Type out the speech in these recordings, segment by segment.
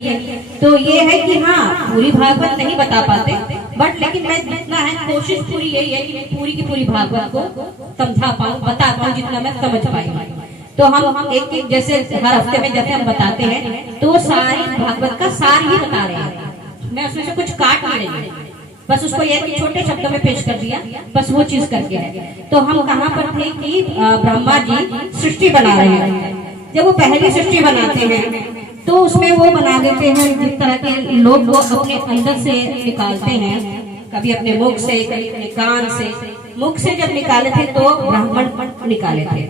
तो ये है कि हाँ पूरी भागवत नहीं बता पाते, बट लेकिन मैं जितना है कोशिश पूरी यही है कि पूरी की पूरी भागवत को समझा पाऊँ, बता पाऊँ जितना मैं समझ पाई। तो हम एक एक जैसे हर हफ्ते में जैसे हम बताते हैं तो वो सारी भागवत का सार ही बता रहे हैं। मैं उसमें से कुछ काट नहीं रही, बस उसको ये कि छोटे शब्दों में पेश कर दिया, बस वो चीज करके है। तो हम कहाँ पर थे कि ब्रह्मा जी सृष्टि बना रहे हैं। जब वो पहली सृष्टि बनाते हैं तो उसमें वो बना देते हैं जिस तरह के लोग वो अपने अंदर से निकालते हैं, कभी अपने मुख से, कभी अपने कान से। मुख से जब निकाले थे तो ब्राह्मण निकाले थे,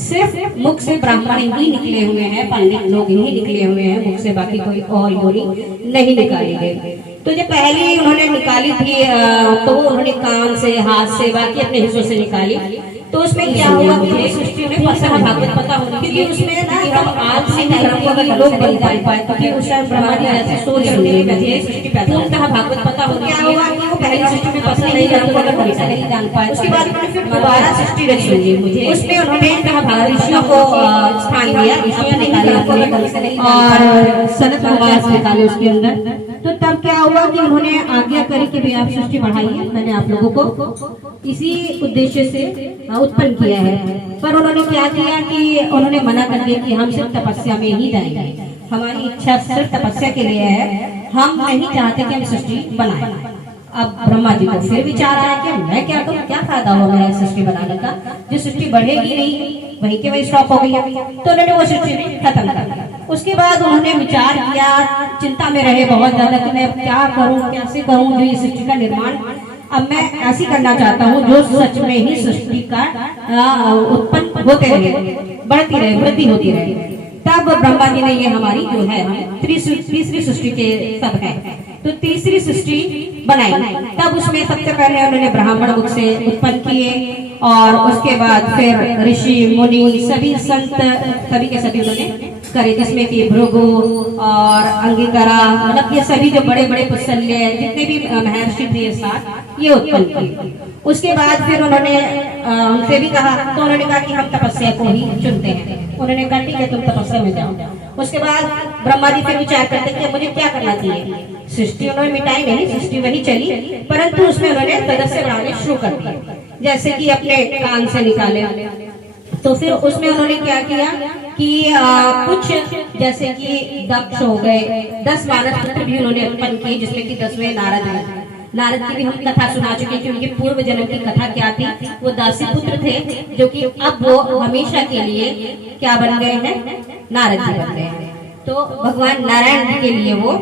सिर्फ मुख से ब्राह्मण ही निकले हुए हैं, पंडित लोग ही निकले हुए हैं, मुख से बाकी कोई और योनि नहीं निकाली गई। तो जब पहली उन्होंने निकाली थी तो उन्होंने कान से, हाथ से, बाकी अपने हिस्सों से निकाली। तो उसमें क्या हुआ कि सृष्टि में भागवत पता होने क्योंकि उसमें ना हम आज से नहीं लोग बन पाए क्योंकि उस टाइम ब्रह्मा जी ऐसे सोच रहे सृष्टि पूर्णतः भागवत पता होने क्या हुआ कि वो पहली सृष्टि में पता नहीं जान पाए। उसके बाद उन्होंने फिर दोबारा सृष्टि रची, मुझे उसमें उन्होंने ऋषियों को स्थान दिया, ऋषियों ने निकाला और सनत महाराज निकाले उसके अंदर। तो तब क्या हुआ कि उन्होंने आज्ञा करी कि भाई आप सृष्टि बढ़ाइए, मैंने आप लोगों को इसी उद्देश्य से उत्पन्न किया है। पर उन्होंने क्या किया कि उन्होंने मना कर दिया कि हम सिर्फ तपस्या में ही जाएंगे, हमारी इच्छा सिर्फ तपस्या के लिए है, हम नहीं चाहते कि हम सृष्टि बनाएं। अब ब्रह्मा जी को फिर विचार आया कि मैं क्या करूं, क्या फायदा होगा मेरा सृष्टि बनाने का, जो सृष्टि बढ़ेगी नहीं वहीं के वहीं स्टॉप हो गई। तो उन्होंने वो सृष्टि खत्म कर दिया। उसके बाद उन्होंने विचार किया, चिंता में रहे बहुत ज्यादा कि मैं क्या करूं, कैसे करूं जो ये सृष्टि का निर्माण अब मैं ऐसी करना चाहता हूँ जो सच में ही सृष्टि का उत्पन्न होते रहे, बढ़ती रहे, वृद्धि होती रहे। तब ब्रह्मा जी ने ये हमारी जो है तीसरी सृष्टि के सब है, तो तीसरी सृष्टि बनाई। तब उसमें सबसे पहले उन्होंने ब्राह्मण मुख से उत्पन्न किए और उसके बाद फिर ऋषि मुनि सभी संत सभी के सभी उन्होंने करे, जिसमें कि भृगु और अंगिकरा, मतलब ये सभी जो बड़े बड़े कुशल्य जितने भी महर्षि थे साथ ये उत्पन्न किए। उसके बाद फिर उन्होंने उनसे भी कहा, तो उन्होंने कहा कि हम तपस्या को ही चुनते हैं। उन्होंने कहा ठीक है तुम तपस्या में जाओ। उसके बाद ब्रह्मा जी फिर विचार करते कि मुझे क्या करना चाहिए। सृष्टि उन्होंने मिटाई नहीं, सृष्टि वही चली, परंतु उसमें उन्होंने सदस्य बढ़ाने शुरू कर दिए, जैसे कि अपने कान से निकाले। तो फिर उसमें उन्होंने क्या किया कि कुछ जैसे कि दक्ष हो गए, 10 मानस पुत्र भी उन्होंने उत्पन्न किए, जिसमें कि 10वें नारद हैं। नारद की भी हम कथा सुना चुके हैं कि उनके पूर्व जन्म की कथा क्या थी। वो दासी पुत्र थे जो कि अब वो हमेशा के लिए क्या बन गए हैं, नारद जी बन गए हैं। तो भगवान नारायण जी के लिए वो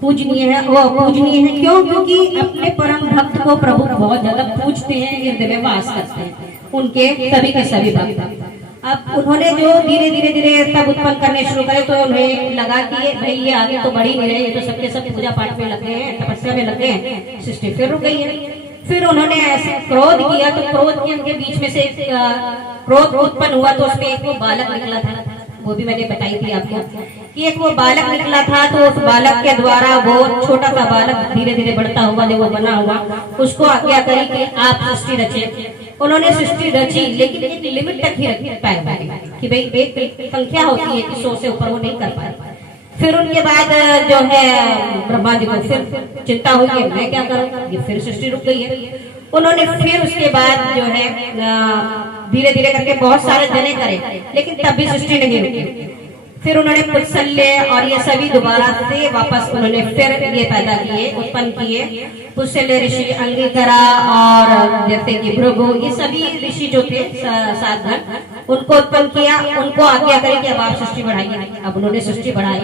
पूजनीय है। वो पूजनीय है क्यों? क्योंकि अपने परम भक्त को प्रभु बहुत ज्यादा पूजते हैं, हृदय में वास करते हैं उनके सभी के सभी भक्त। अब उन्होंने जो धीरे धीरे तब उत्पन्न करने शुरू करे तो उन्हें लगा कि भाई ये आगे तो बढ़ ही नहीं रहे, ये तो सबके सब पूजा पाठ में लगे हैं, तपस्या में लगे हैं, सृष्टि फिर रुक गई है। फिर उन्होंने ऐसे क्रोध किया, तो क्रोध के उनके बीच में से क्रोध उत्पन्न हुआ, तो उसमें एक वो बालक निकला था, वो भी मैंने बताई थी आपको कि एक वो बालक निकला था। तो उस बालक के द्वारा वो छोटा सा बालक धीरे धीरे बढ़ता हुआ जो वो बना हुआ, उसको आज्ञा करी कि आप सृष्टि रचे। उन्होंने सृष्टि रची, लेकिन एक लिमिट तक ही रखी पाए कि भाई एक संख्या होती है कि 100 से ऊपर वो नहीं कर पाए। फिर उनके बाद जो है ब्रह्मा जी को फिर चिंता हुई कि मैं क्या करूं, ये फिर सृष्टि रुक गई है। उन्होंने फिर उसके बाद जो है धीरे धीरे करके बहुत सारे जने करे, लेकिन तब भी सृष्टि नहीं रुकी। फिर उन्होंने कुशल्य और ये सभी दोबारा से वापस उन्होंने फिर ये पैदा किए, उत्पन्न किए। कुशल्य ऋषि, अंगिकरा और जैसे कि भृगु, ये सभी ऋषि जो थे 7 गण, उनको उत्पन्न किया। उनको आज्ञा करी कि अब आप सृष्टि बढ़ाइए। अब उन्होंने सृष्टि बढ़ाई।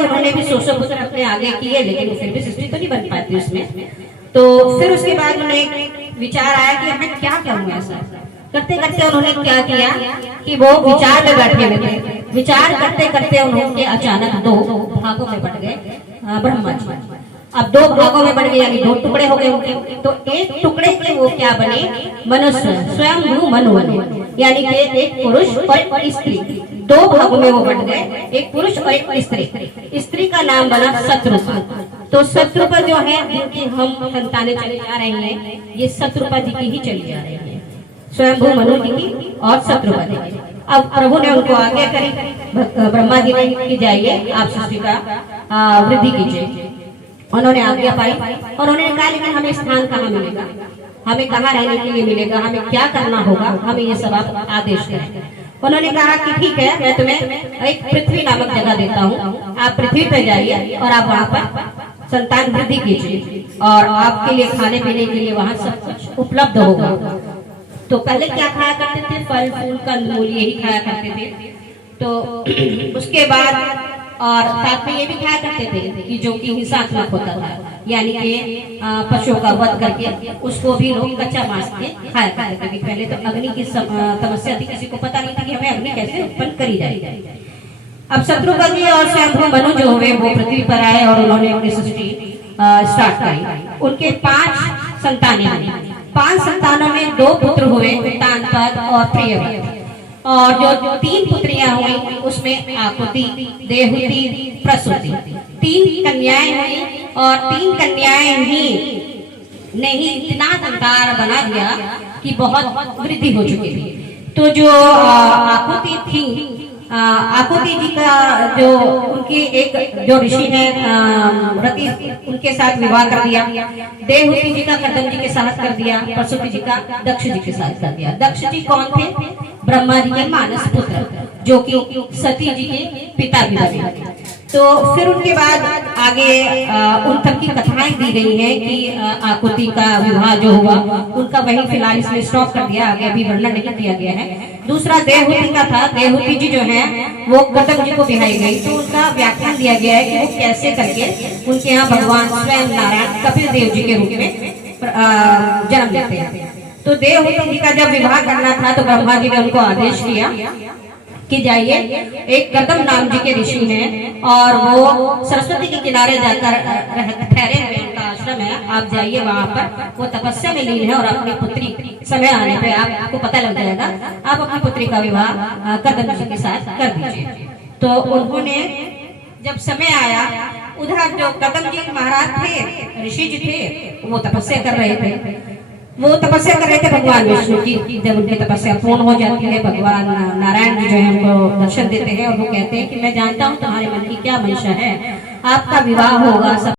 उन्होंने भी 100 पुत्र अपने आगे किए, लेकिन फिर भी सृष्टि तो नहीं बन पाती उसमें। तो फिर उसके बाद उन्हें विचार आया कि मैं क्या करूँ। ऐसा करते करते उन्होंने क्या किया कि वो विचार में बैठे हुए थे। विचार करते करते उन्होंने अचानक 2 भागों में बढ़ गए ब्रह्मा जी। अब 2 भागों में बढ़ गए, यानी 2 टुकड़े हो गए उनके। तो एक टुकड़े के वो क्या बने, मनुष्य, स्वयं मनु बने, यानी कि एक पुरुष और एक स्त्री। 2 भागों में वो बढ़ गए, एक पुरुष और एक स्त्री। स्त्री का नाम बना शत्रुपा। तो शत्रुपा जो है जिनकी हम संतानें चली जा रही हैं, ये शत्रुपा जी की ही चली जा रही है, स्वयं मनु जी की और शत्रुपा जी की। अब प्रभु ने उनको आज्ञा करी, ब्रह्मा जी ने कि जाइए आप सृष्टि का वृद्धि कीजिए। उन्होंने आज्ञा पाई और उन्होंने कहा लेकिन हमें स्थान कहाँ मिलेगा, हमें कहाँ रहने के लिए मिलेगा, हमें क्या करना होगा, हमें ये सब आप आदेश करें। उन्होंने कहा कि ठीक है, मैं तुम्हें एक पृथ्वी नामक जगह देता हूँ, आप पृथ्वी पर जाइए और आप वहाँ पर संतान वृद्धि कीजिए और आपके लिए खाने पीने के लिए वहाँ सब कुछ उपलब्ध होगा। तो पहले क्या खाया करते थे, फल फूल कंदमूल यही खाया करते थे। तो उसके बाद और साथ में ये भी खाया करते थे कि जो कि हिंसात्मक होता था, यानी कि पशुओं का वध करके उसको भी लोग कच्चा मांस के खाया करते थे। पहले तो अग्नि की समस्या थी, किसी को पता नहीं था कि हमें अग्नि कैसे उत्पन्न करी जाएगी। अब शत्रुघ्न और स्वयं मनु जो हुए वो पृथ्वी पर आए और उन्होंने अपनी सृष्टि स्टार्ट करी। उनके 5 संतानें हुई। 5 संतानों में 2 पुत्र हुए, तानपद और प्रियव्रत, और जो 3 पुत्रियां हुई उसमें आकुति, देवहूति, प्रसूति। 3 कन्याएं हुई और 3 कन्याएं ही ने ही इतना संतान बना दिया कि बहुत वृद्धि हो चुकी थी। तो जो आकुति थी, आकुति जी का जो उनकी एक जो ऋषि है रति, उनके साथ विवाह कर दिया। देवहूति जी का कर्दम जी के साथ कर दिया। प्रसूति जी का दक्ष जी के साथ कर दिया। दक्ष जी कौन थे? ब्रह्मा जी के मानस पुत्र, जो कि सती जी के पिता भी बने। तो फिर उनके बाद आगे उन तक की कथाएं दी गई हैं कि आकुति का विवाह जो हुआ उनका वही फिलहाल इसमें स्टॉप कर दिया, आगे अभी वर्णन नहीं दिया गया है। दूसरा देवहूति का था। देवहूति जी जो है वो कर्दम जी को बिहाई गई, तो उनका व्याख्यान दिया गया है कि वो कैसे करके उनके यहाँ भगवान स्वयं नारायण कपिल देव जी के रूप में जन्म लेते हैं। तो देवहूति जी का जब विवाह करना था तो ब्रह्मा जी ने उनको आदेश किया कि जाइए, एक कर्दम नाम जी के ऋषि हैं और वो सरस्वती के किनारे जाकर ठहरे हुए, उनका आश्रम है, आप जाइए वहां पर, वो तपस्या में लीन है और अपनी पुत्री समय आने पे आपको पता लग जाएगा, आप अपनी पुत्री का विवाह कर्दम जी के साथ कर दीजिए। तो उन्होंने जब समय आया, उधर जो कर्दम जी महाराज थे, ऋषि जी थे, वो तपस्या कर रहे थे। वो तपस्या कर रहे थे भगवान विष्णु की। जब उनकी तपस्या पूर्ण हो जाती है, भगवान नारायण जी जो है उनको दर्शन देते हैं और वो कहते हैं कि मैं जानता हूँ तुम्हारे मन की क्या मंशा है, आपका विवाह होगा।